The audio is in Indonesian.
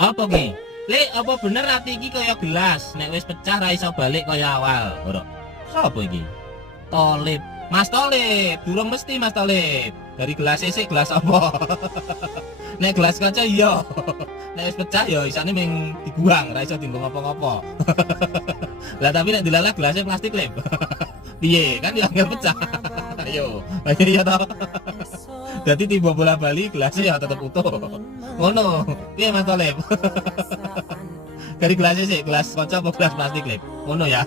Apa ki? Lek apa bener ati iki kaya gelas, nek wis pecah ra iso balik kaya awal. Ora. Sapa iki? Tolib. Mas Tolib, durung mesti Mas Tolib. Dari gelas sik gelas apa? Nek gelas kaca iya. Nek wis pecah ya isane ming dibuang, ra iso dienggo ngopo-ngopo. Lah tapi nek dilalah gelasnya plastik lip. Piye? Kan ya anggap pecah. Ayo. Ayo ya toh. Dadi tiba bola bali gelasnya ya tetep utuh. Ngono. Piye Mas Tolib? Dari gelasnya sih, gelas kaca apa gelas plastik lip? Ngono ya.